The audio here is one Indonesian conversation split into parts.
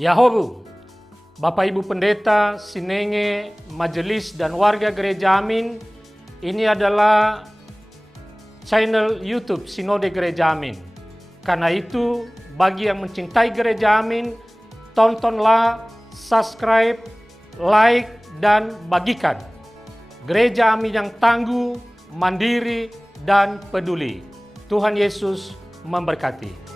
Yahobu, Bapak Ibu Pendeta, Sinenge, Majelis dan warga Gereja Amin, ini adalah channel YouTube Sinode Gereja Amin. Karena itu, bagi yang mencintai Gereja Amin, tontonlah, subscribe, like, dan bagikan. Gereja Amin yang tangguh, mandiri, dan peduli. Tuhan Yesus memberkati.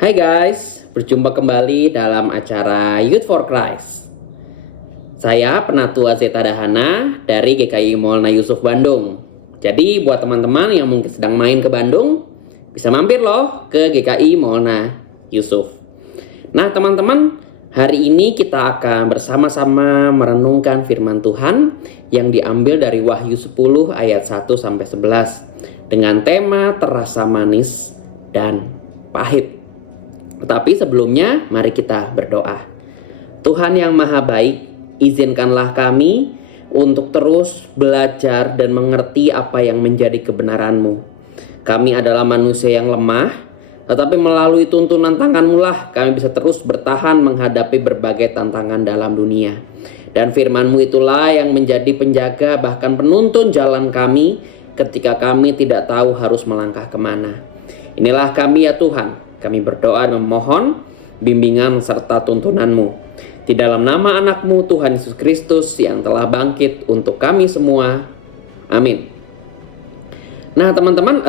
Hai guys, berjumpa kembali dalam acara Youth for Christ. Saya Penatua Zeta Dahana dari GKI Maulana Yusuf Bandung. Jadi buat teman-teman yang mungkin sedang main ke Bandung, bisa mampir loh ke GKI Maulana Yusuf. Nah teman-teman, hari ini kita akan bersama-sama merenungkan firman Tuhan yang diambil dari Wahyu 10 ayat 1-11 dengan tema terasa manis dan pahit. Tetapi sebelumnya, mari kita berdoa. Tuhan yang maha baik, izinkanlah kami untuk terus belajar dan mengerti apa yang menjadi kebenaran-Mu. Kami adalah manusia yang lemah, tetapi melalui tuntunan tangan-Mu lah kami bisa terus bertahan menghadapi berbagai tantangan dalam dunia. Dan firman-Mu itulah yang menjadi penjaga bahkan penuntun jalan kami ketika kami tidak tahu harus melangkah kemana. Inilah kami ya Tuhan. Kami berdoa dan memohon bimbingan serta tuntunan-Mu. Di dalam nama anak-Mu Tuhan Yesus Kristus yang telah bangkit untuk kami semua. Amin. Nah teman-teman,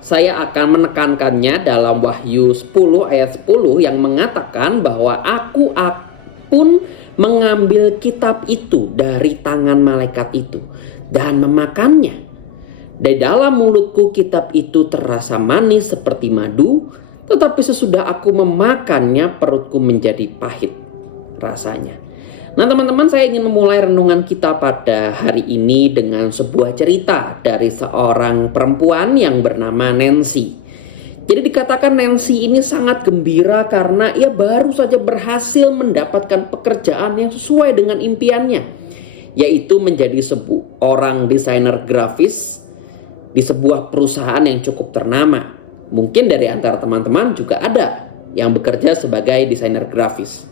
saya akan menekankannya dalam Wahyu 10 ayat 10 yang mengatakan bahwa aku pun mengambil kitab itu dari tangan malaikat itu dan memakannya. Di dalam mulutku kitab itu terasa manis seperti madu, tetapi sesudah aku memakannya perutku menjadi pahit rasanya. Nah teman-teman, saya ingin memulai renungan kita pada hari ini dengan sebuah cerita dari seorang perempuan yang bernama Nancy. Jadi dikatakan Nancy ini sangat gembira karena ia baru saja berhasil mendapatkan pekerjaan yang sesuai dengan impiannya, yaitu menjadi seorang desainer grafis di sebuah perusahaan yang cukup ternama. Mungkin dari antara teman-teman juga ada yang bekerja sebagai desainer grafis.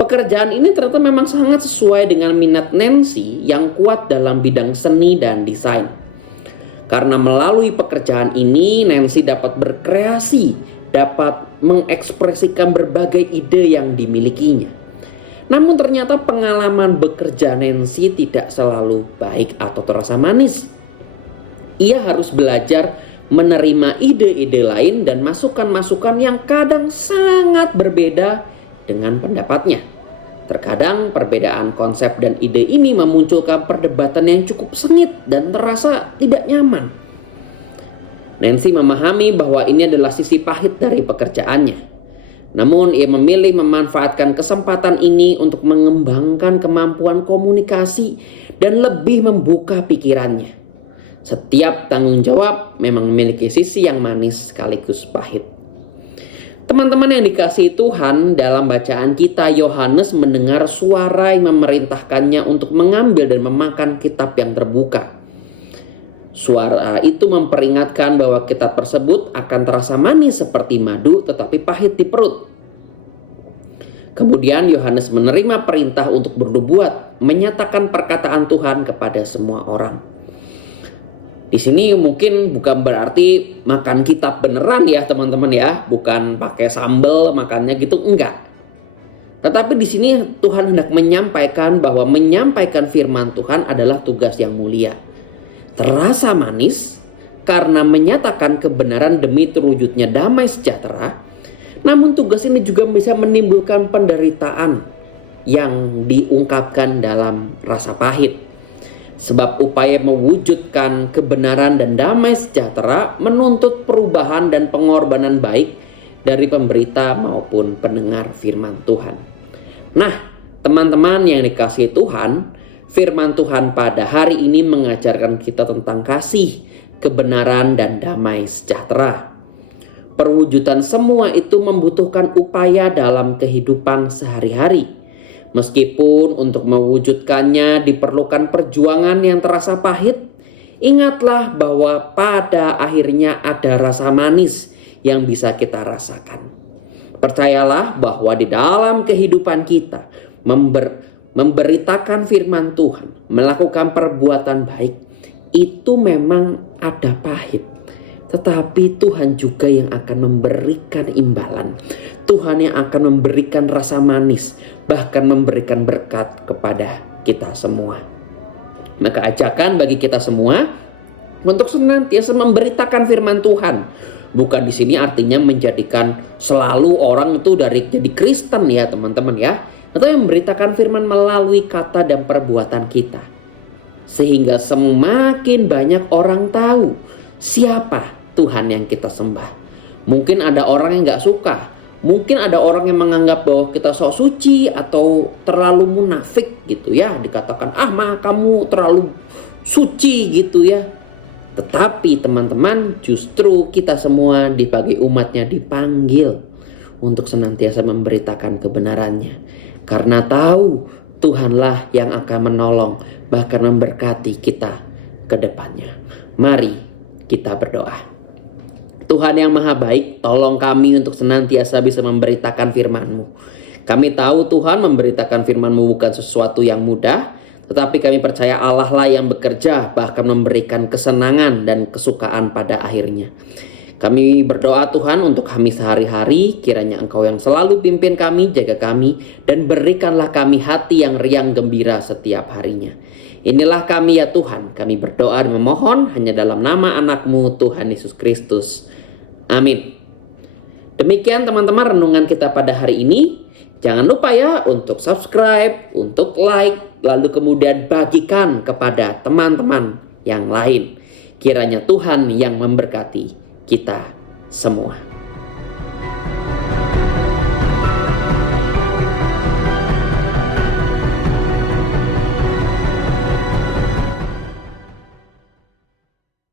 Pekerjaan ini ternyata memang sangat sesuai dengan minat Nancy yang kuat dalam bidang seni dan desain. Karena melalui pekerjaan ini Nancy dapat berkreasi, dapat mengekspresikan berbagai ide yang dimilikinya. Namun ternyata pengalaman bekerja Nancy tidak selalu baik atau terasa manis. Ia harus belajar menerima ide-ide lain dan masukan-masukan yang kadang sangat berbeda dengan pendapatnya. Terkadang perbedaan konsep dan ide ini memunculkan perdebatan yang cukup sengit dan terasa tidak nyaman. Nancy memahami bahwa ini adalah sisi pahit dari pekerjaannya. Namun ia memilih memanfaatkan kesempatan ini untuk mengembangkan kemampuan komunikasi dan lebih membuka pikirannya. Setiap tanggung jawab memang memiliki sisi yang manis sekaligus pahit. Teman-teman yang dikasihi Tuhan, dalam bacaan kita Yohanes mendengar suara yang memerintahkannya untuk mengambil dan memakan kitab yang terbuka. Suara itu memperingatkan bahwa kitab tersebut akan terasa manis seperti madu tetapi pahit di perut. Kemudian Yohanes menerima perintah untuk bernubuat, menyatakan perkataan Tuhan kepada semua orang. Di sini mungkin bukan berarti makan kitab beneran ya teman-teman ya, bukan pakai sambal makannya gitu, enggak. Tetapi di sini Tuhan hendak menyampaikan bahwa menyampaikan firman Tuhan adalah tugas yang mulia. Terasa manis karena menyatakan kebenaran demi terwujudnya damai sejahtera. Namun tugas ini juga bisa menimbulkan penderitaan yang diungkapkan dalam rasa pahit. Sebab upaya mewujudkan kebenaran dan damai sejahtera menuntut perubahan dan pengorbanan baik dari pemberita maupun pendengar firman Tuhan. Nah, teman-teman yang dikasihi Tuhan, firman Tuhan pada hari ini mengajarkan kita tentang kasih, kebenaran, dan damai sejahtera. Perwujudan semua itu membutuhkan upaya dalam kehidupan sehari-hari. Meskipun untuk mewujudkannya diperlukan perjuangan yang terasa pahit, ingatlah bahwa pada akhirnya ada rasa manis yang bisa kita rasakan. Percayalah bahwa di dalam kehidupan kita memberitakan firman Tuhan, melakukan perbuatan baik, itu memang ada pahit. Tetapi Tuhan juga yang akan memberikan imbalan. Tuhan yang akan memberikan rasa manis, bahkan memberikan berkat kepada kita semua. Maka ajakan bagi kita semua untuk senantiasa memberitakan firman Tuhan. Bukan di sini artinya menjadikan selalu orang itu dari jadi Kristen ya teman-teman ya. Atau memberitakan firman melalui kata dan perbuatan kita. Sehingga semakin banyak orang tahu siapa Tuhan yang kita sembah. Mungkin ada orang yang gak suka. Mungkin ada orang yang menganggap bahwa kita sok suci atau terlalu munafik gitu ya. Dikatakan kamu terlalu suci gitu ya. Tetapi teman-teman, justru kita semua sebagai umatnya dipanggil untuk senantiasa memberitakan kebenarannya. Karena tahu Tuhanlah yang akan menolong, bahkan memberkati kita ke depannya. Mari kita berdoa. Tuhan yang maha baik, tolong kami untuk senantiasa bisa memberitakan firman-Mu. Kami tahu Tuhan, memberitakan firman-Mu bukan sesuatu yang mudah, tetapi kami percaya Allah lah yang bekerja, bahkan memberikan kesenangan dan kesukaan pada akhirnya. Kami berdoa Tuhan untuk kami sehari-hari, kiranya Engkau yang selalu pimpin kami, jaga kami, dan berikanlah kami hati yang riang gembira setiap harinya. Inilah kami ya Tuhan, kami berdoa dan memohon hanya dalam nama anak-Mu Tuhan Yesus Kristus. Amin. Demikian teman-teman renungan kita pada hari ini. Jangan lupa ya untuk subscribe, untuk like, lalu kemudian bagikan kepada teman-teman yang lain. Kiranya Tuhan yang memberkati kita semua.